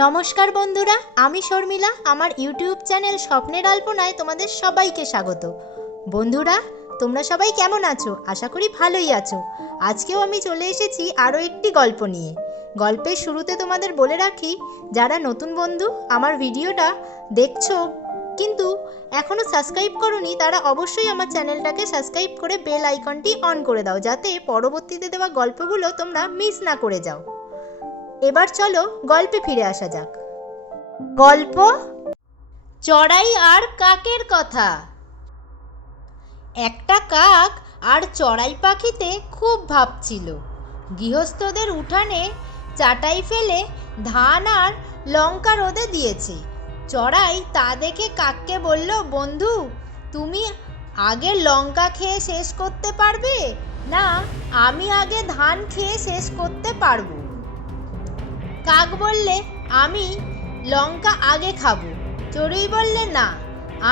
নমস্কার বন্ধুরা, আমি শর্মিলা। আমার ইউটিউব চ্যানেল স্বপ্নের আলপনায় তোমাদের সবাইকে স্বাগত। বন্ধুরা, তোমরা সবাই কেমন আছো? আশা করি ভালোই আছো। আজকেও আমি চলে এসেছি আরও একটি গল্প নিয়ে। গল্পের শুরুতে তোমাদের বলে রাখি, যারা নতুন বন্ধু আমার ভিডিওটা দেখছো কিন্তু এখনও সাবস্ক্রাইব করোনি, তারা অবশ্যই আমার চ্যানেলটাকে সাবস্ক্রাইব করে বেল আইকনটি অন করে দাও, যাতে পরবর্তীতে দেওয়া গল্পগুলো তোমরা মিস না করে যাও। এবার চলো গল্পে ফিরে আসা যাক। গল্প চড়াই আর কাকের কথা। একটা কাক আর চড়াই পাখিতে খুব ভাবছিল। গৃহস্থদের উঠানে চাটাই ফেলে ধান আর লঙ্কা রোদে দিয়েছে। চড়াই তা দেখে কাককে বলল, বন্ধু, তুমি আগে লঙ্কা খেয়ে শেষ করতে পারবে, না আমি আগে ধান খেয়ে শেষ করতে পারবো? কাক বললে, আমি লঙ্কা আগে খাবো। চড়ুই বললে, না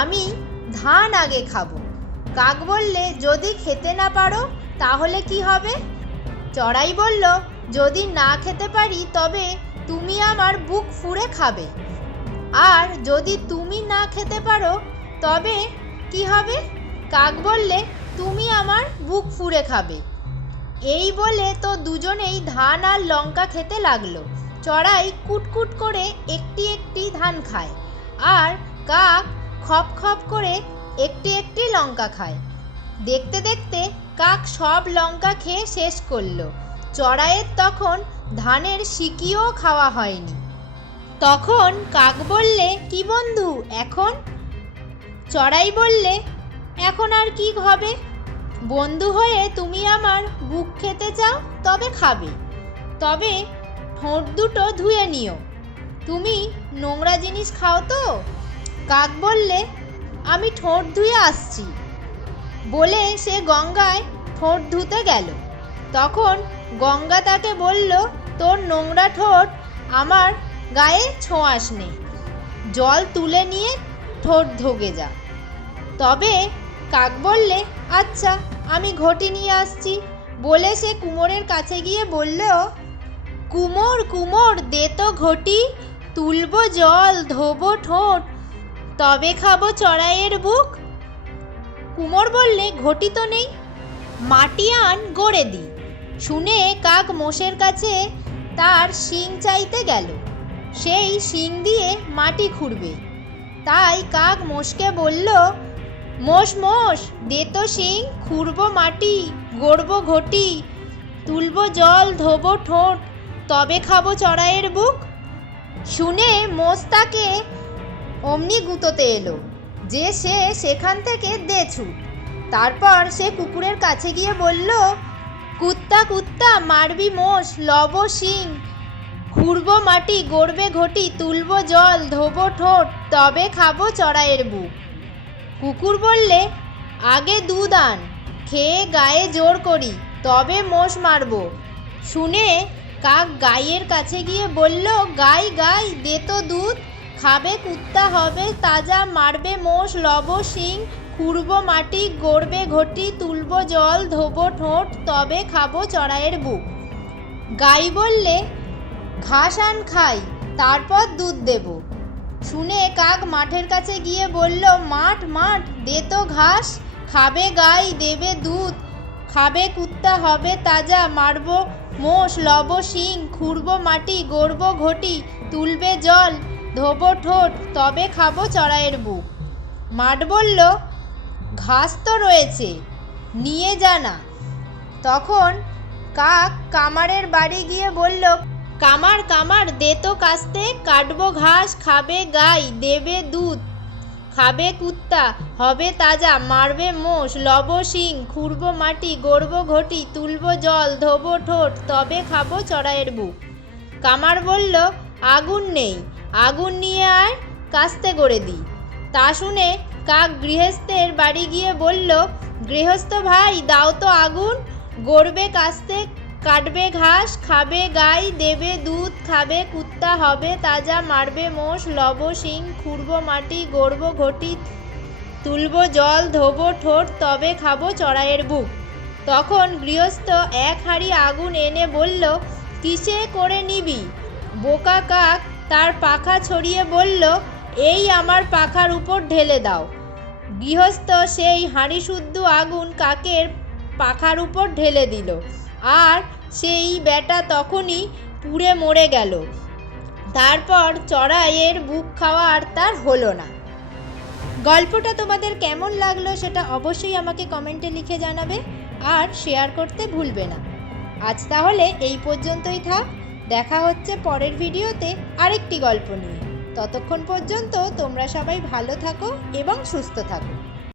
আমি ধান আগে খাবো। কাক বললে, যদি খেতে না পারো তাহলে কি হবে? চড়াই বলল, যদি না খেতে পারি তবে তুমি আমার বুক ফুঁড়ে খাবে। আর যদি তুমি না খেতে পারো তবে কি হবে? কাক বললে, তুমি আমার বুক ফুঁড়ে খাবে। এই বলে তো দুজনেই ধান আর লঙ্কা খেতে লাগলো। চড়াই কুটকুট করে একটি একটি ধান খায়, আর কাক খপ খপ করে একটি একটি লঙ্কা খায়। দেখতে দেখতে কাক সব লঙ্কা খেয়ে শেষ করলো। চড়াইয়ের তখন ধানের শিকিও খাওয়া হয়নি। তখন কাক বললে, কি বন্ধু এখন? চড়াই বললে, এখন আর কি হবে? বন্ধু হয়ে তুমি আমার বুক খেতে চাও, তবে খাবে, তবে ঠোঁট দুটো ধুয়ে নিও। তুমি নোংরা জিনিস খাও তো? কাক বললে, আমি ঠোঁট ধুয়ে আসছি বলে সে গঙ্গায় ঠোঁট ধুতে গেল। তখন গঙ্গা তাকে বলল, তোর নোংরা ঠোঁট আমার গায়ে ছোঁয়াস নেই, জল তুলে নিয়ে ঠোঁট ধুয়ে যা। তবে কাক বললে, আচ্ছা আমি ঘটি নিয়ে আসছি বলে সে কুমোরের কাছে গিয়ে বলল, কুমোর কুমোর দে তো ঘটি, তুলবো জল ধোবো ঠোঁট, তবে খাবো চড়াইয়ের বুক। কুমোর বললে, ঘটি তো নেই, মাটি আন গড়ে দি। শুনে কাক মোষের কাছে তার শিং চাইতে গেল, সেই শিং দিয়ে মাটি খুঁড়বে। তাই কাক মোষকে বলল, মোষ মোষ দে তো শিং, খুঁড়বো মাটি, গড়বো ঘটি, তুলবো জল ধোবো ঠোঁট, তবে খাবো চড়াইয়ের বুক। শুনে মোষ তাকে অমনি গুঁতোতে এলো যে সে সেখান থেকে দে ছুট। তারপর সে কুকুরের কাছে গিয়ে বলল, কুত্তা কুত্তা মারবি মোষ, লব শিং, খুঁড়বো মাটি, গড়বে ঘটি, তুলবো জল ধোবো ঠোঁট, তবে খাবো চড়াইয়ের বুক। কুকুর বললে, আগে দুধ আন, খেয়ে গায়ে জোর করি, তবে মোষ মারব। শুনে কাক গাইয়ের কাছে গিয়ে বলল, গাই গাই দে তো দুধ, খাবে কুত্তা হবে তাজা, মারবে মোষ, লব শিং, খুঁড়বো মাটি, গড়বে ঘটি, তুলবো জল ধোবো ঠোঁট, তবে খাবো চড়াইয়ের বুক। গাই বললে, ঘাস আন খাই, তারপর দুধ দেব। শুনে কাক মাঠের কাছে গিয়ে বলল, মাঠ মাঠ দে তো ঘাস, খাবে গাই দেবে দুধ, খাবে কুত্তা হবে তাজা, মারব মোষ, লব শিং, খুঁড়বো মাটি, গড়বো ঘটি, তুলবে জল ধোবো ঠোঁট, তবে খাবো চড়াইয়ের বুক। মাঠ বলল, ঘাস তো রয়েছে, নিয়ে জানা। তখন কাক কামারের বাড়ি গিয়ে বলল, কামার কামার দে তো কাস্তে, কাটবো ঘাস, খাবে গাই দেবে দুধ, খাবে কুত্তা হবে তাজা, মারবে মোষ, লব শিং, খুঁড়বো মাটি, গড়বো ঘটি, তুলবো জল ধোবো ঠোঁট, তবে খাবো চড়াইয়ের বুক। কামার বলল, আগুন নেই, আগুন নিয়ে আয়, কাস্তে গড়ে দিই। তা শুনে কাক গৃহস্থের বাড়ি গিয়ে বলল, গৃহস্থ ভাই দাও তো আগুন, গড়বে কাস্তে, কাটবে ঘাস, খাবে গাই দেবে দুধ, খাবে কুত্তা হবে তাজা, মারবে মোষ, লব শিং, খুঁড়বো মাটি, গড়বো ঘটি, তুলবো জল ধোবো ঠোঁট, তবে খাবো চড়াইয়ের বুক। তখন গৃহস্থ এক হাঁড়ি আগুন এনে বলল, কিসে করে নিবি? বোকা কাক তার পাখা ছড়িয়ে বলল, এই আমার পাখার উপর ঢেলে দাও। গৃহস্থ সেই হাঁড়ি শুদ্ধ আগুন কাকের পাখার উপর ঢেলে দিল, আর সেই বেটা তখনই পুড়ে মরে গেল। তারপর চড়াইয়ের বুক খাওয়া আর তার হলো না। গল্পটা তোমাদের কেমন লাগলো সেটা অবশ্যই আমাকে কমেন্টে লিখে জানাবে, আর শেয়ার করতে ভুলবে না। আজ তাহলে এই পর্যন্তই থাক। দেখা হচ্ছে পরের ভিডিওতে আরেকটি গল্প নিয়ে। ততক্ষণ পর্যন্ত তোমরা সবাই ভালো থাকো এবং সুস্থ থাকো।